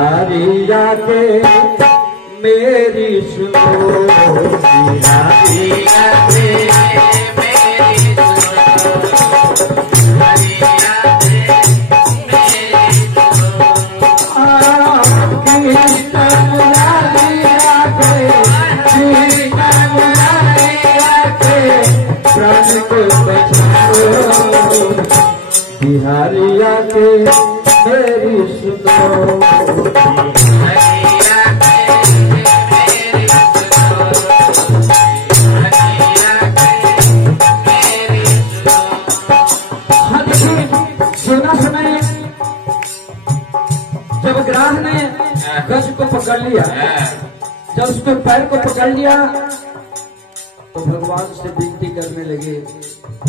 बिहारिया के मेरी सुनो, बिहारिया के मेरी सुनो, बिहारिया के मेरी सुनो। कीर्तन मुरारिया के, कीर्तन मुरारिया के प्राण को बचाओ, बिहारिया के मेरी सुनो, बिहारिया के मेरी सुनो, बिहारिया के मेरी सुनो। हाँ देखिए, सोना समय जब ग्राह ने गज को पकड़ लिया, जब उसके पैर को पकड़ लिया तो भगवान से विनती करने लगे।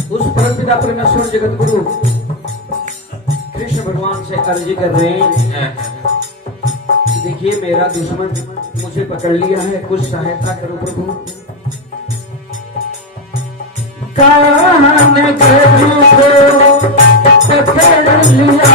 उस परमपिता परमेश्वर जगत गुरु कृष्ण भगवान से अर्जी कर रहे हैं, देखिए मेरा दुश्मन मुझे पकड़ लिया है, कुछ सहायता करो प्रभु। कान गज को पकड़ लिया,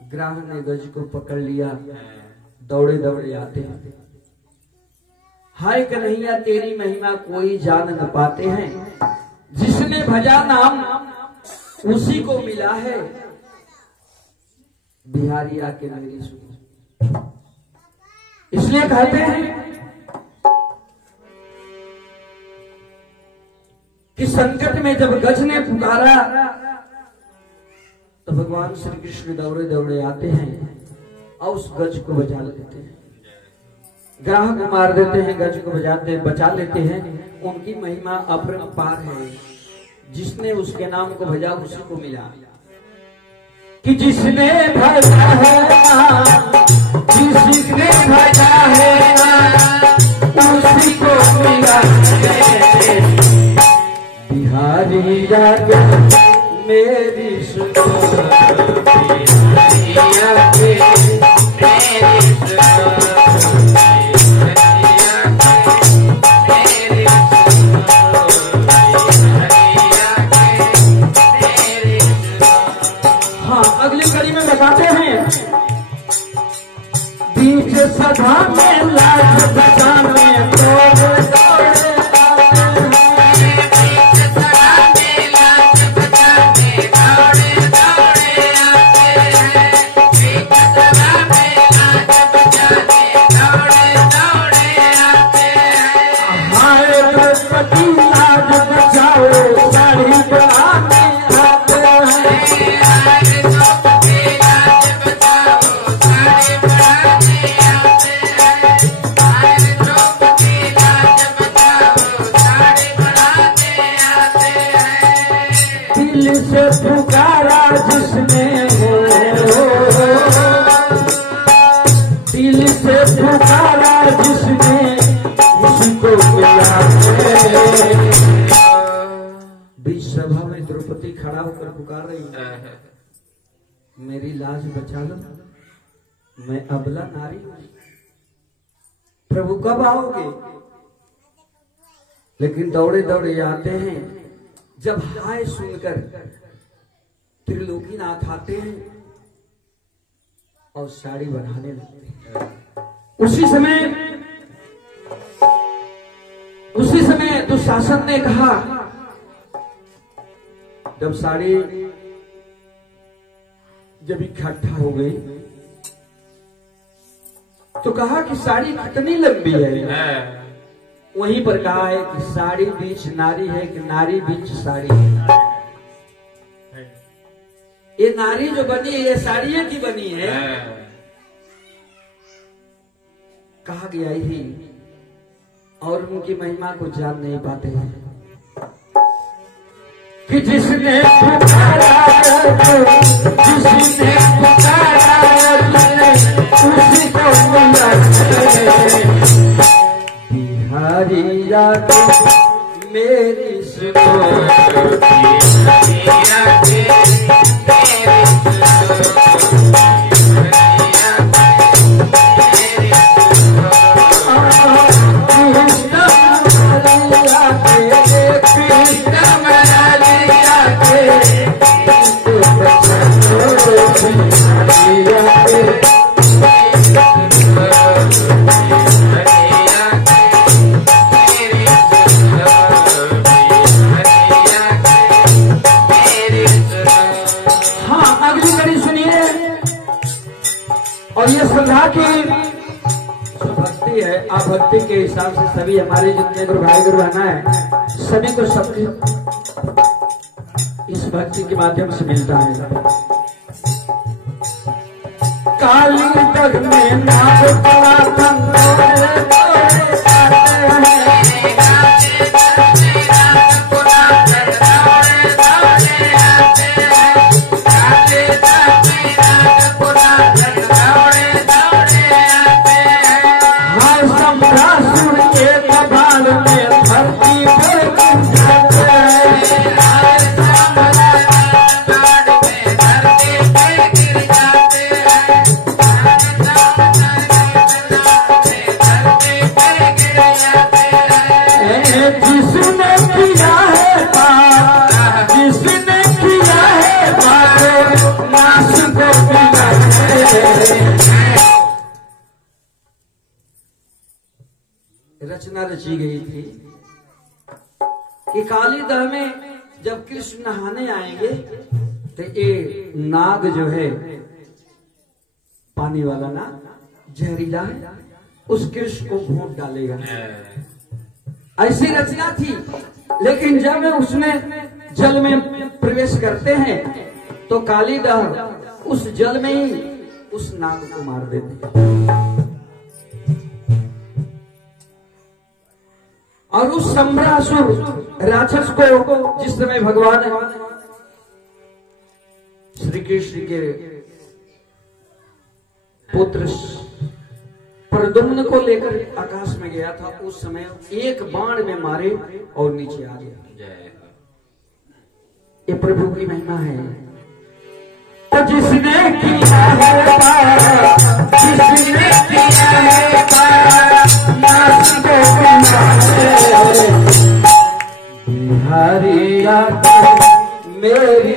ग्राह ने गज को पकड़ लिया, दौड़े दौड़े आते हैं। हाय कन्हैया तेरी महिमा कोई जान न पाते हैं, जिसने भजा नाम उसी को मिला है, बिहारी आके मेरी सुनो। इसलिए कहते हैं कि संकट में जब गज ने पुकारा तो भगवान श्री कृष्ण दौड़े दौड़े आते हैं और उस गज को बचा लेते हैं, ग्राह को मार देते हैं, गज को बचा लेते हैं। उनकी महिमा अपरंपार है, जिसने उसके नाम को भजा उसी को मिला। कि जिसने भजा है जिसने भजा है उसी को मिला, बिहारी जाके मेरी सुनो, बिहारिया के मेरी सुनो, बिहारिया के मेरी सुनो, बिहारिया के मेरी सुनो। हाँ अगली कड़ी में बताते हैं, बीच सभा में लाज बचाने से पुकारा जिसने हो, दिल से पुकारा जिसने उसको मिला। बीच सभा में द्रौपदी खड़ा होकर पुकार रही है, मेरी लाज बचा लो, मैं अबला नारी हूं, प्रभु कब आओगे? लेकिन दौड़े दौड़े आते हैं। जब हाय सुनकर त्रिलोकीनाथ आते हैं और साड़ी बनाने लगते हैं। उसी समय दुशासन ने कहा, जब साड़ी जब इकट्ठा हो गई तो कहा कि साड़ी कितनी लंबी है। वहीं पर कहा है कि साड़ी बीच नारी है कि नारी बीच साड़ी है। ये नारी जो बनी है ये साड़ियों की बनी है। कहा गया ही और उनकी महिमा को जान नहीं पाते हैं कि जिसने पुकारा उसी को मिला बिहारी याद मेरी सुनो और ये श्रद्धा की जो भक्ति है आप भक्ति के हिसाब से सभी हमारे जितने गुरु भाई गुरु बहना है सभी को सब इस भक्ति के माध्यम से मिलता है। काली तक में नाग पुरातन रचना रची गई थी कि काली दह में जब कृष्ण नहाने आएंगे तो ये नाग जो है पानी वाला ना जहरीला है उस कृष्ण को भोंक डालेगा। ऐसी रचना थी। लेकिन जब उसमें जल में प्रवेश करते हैं तो काली दह उस जल में ही उस नाग को मार देते हैं। और उस सम्रासुर राक्षस को जिस समय भगवान श्री कृष्ण के पुत्र प्रद्युम्न को लेकर आकाश में गया था उस समय एक बाण में मारे और नीचे आ गया। ये प्रभु की महिमा है। तो जिसने किया है जिसने किया है बिहारी याद मेरी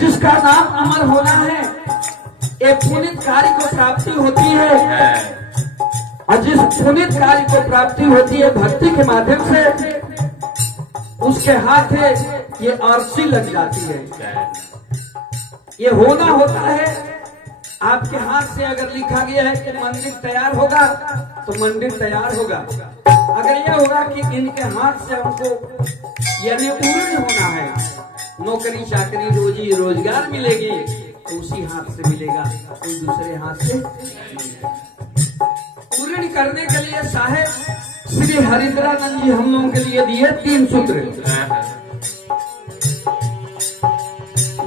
जिसका नाम अमर होना है एक पुनीत कार्य को प्राप्ति होती है। और जिस पुनीत कार्य को प्राप्ति होती है भक्ति के माध्यम से उसके हाथ है ये आरसी लग जाती है। ये होना होता है। आपके हाथ से अगर लिखा गया है कि मंदिर तैयार होगा तो मंदिर तैयार होगा। अगर यह होगा कि इनके हाथ से हमको यानी पूर्ण होना है नौकरी चाकरी रोजी रोजगार मिलेगी तो उसी हाथ से मिलेगा कोई दूसरे हाथ से पूर्ण करने के लिए साहेब श्री हरिद्रानंद जी हम लोगों के लिए दिए 3 सूत्र।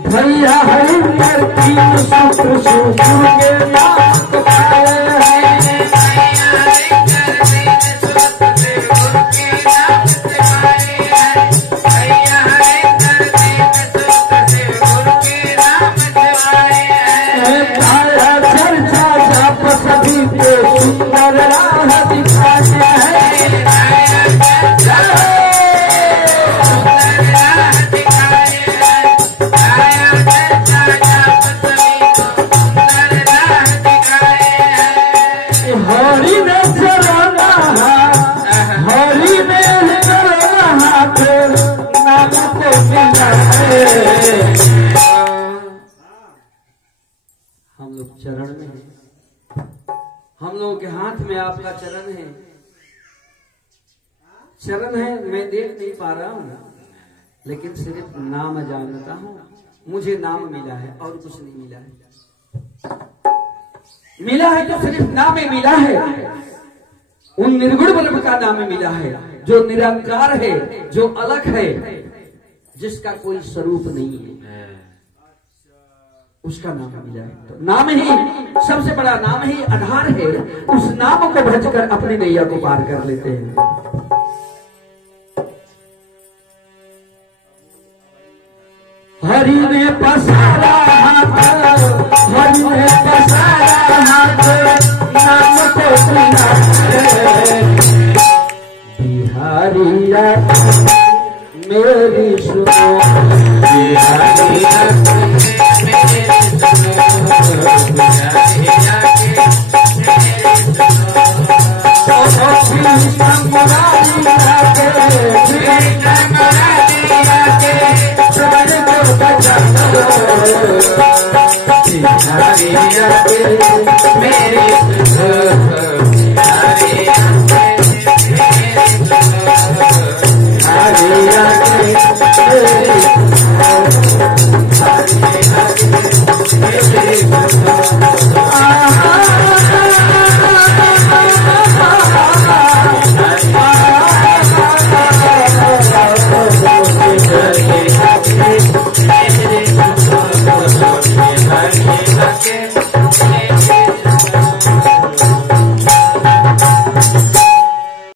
भैया हरिंदर 3 सूत्र सूत्र के नाम दोनों के हाथ में आपका चरण है, चरण है, मैं देख नहीं पा रहा हूं, लेकिन सिर्फ नाम जानता हूं। मुझे नाम मिला है और कुछ नहीं मिला है। मिला है तो सिर्फ नाम ही मिला है। उन निर्गुण ब्रह्म का नाम मिला है, जो निरंकार है, जो अलग है, जिसका कोई स्वरूप नहीं है, उसका नाम मिला है। तो नाम ही सबसे बड़ा, नाम ही आधार है। उस नाम को भजकर अपनी नैया को पार कर लेते हैं। हरि ने पसारा हाथ, हरि ने पसारा हाथ, नाम को बिहारिया मेरी सुनो, बिहारिया मेरे